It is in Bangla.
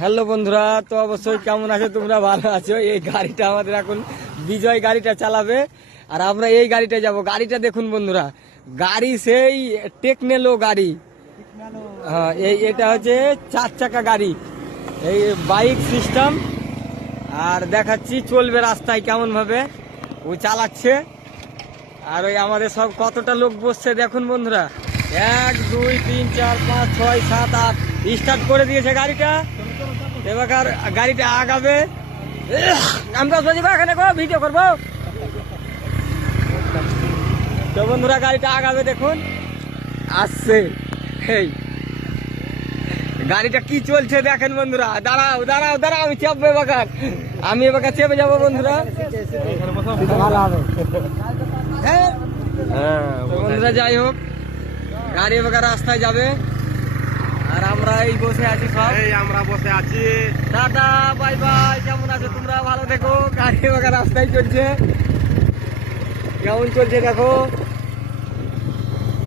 হ্যালো বন্ধুরা, তো অবশ্যই কেমন আছো তোমরা? ভালো আছো? এই গাড়িটা আমাদের এখন বিজয় গাড়িটা চালাবে আর আমরা এই গাড়িটা যাব। গাড়িটা দেখুন বন্ধুরা, গাড়ি সেই টেকনেলো গাড়ি। হ্যাঁ, এটা হচ্ছে 4 চাকা গাড়ি, এই বাইক সিস্টেম। আর দেখাচ্ছি চলবে রাস্তায় কেমন ভাবে ও চালাচ্ছে। আর ওই আমাদের সব কতটা লোক বসছে দেখুন বন্ধুরা, 1 2 3 4 5 6 7 8 স্টার্ট করে দিয়েছে গাড়িটা। এবার গাড়িটা আগাবে, আমরা এখানে ভিডিও করবো। তো বন্ধুরা গাড়িটা আগাবে, দেখুন আসছে। এই গাড়িটা কি চলছে দেখেন বন্ধুরা। দাঁড়াও দাঁড়াও দাঁড়াও, আমি চেপবো এবার, আমি এবার চেপে যাবো বন্ধুরা। হ্যাঁ বন্ধুরা, যাই হোক গাড়ি এবার রাস্তায় যাবে আর আমরা এই বসে আছি, সব আমরা বসে আছি। টাটা বাই বাই, কেমন আছো তোমরা? ভালো দেখো। গাড়ি এবার রাস্তায় চলছে, কেমন চলছে দেখো।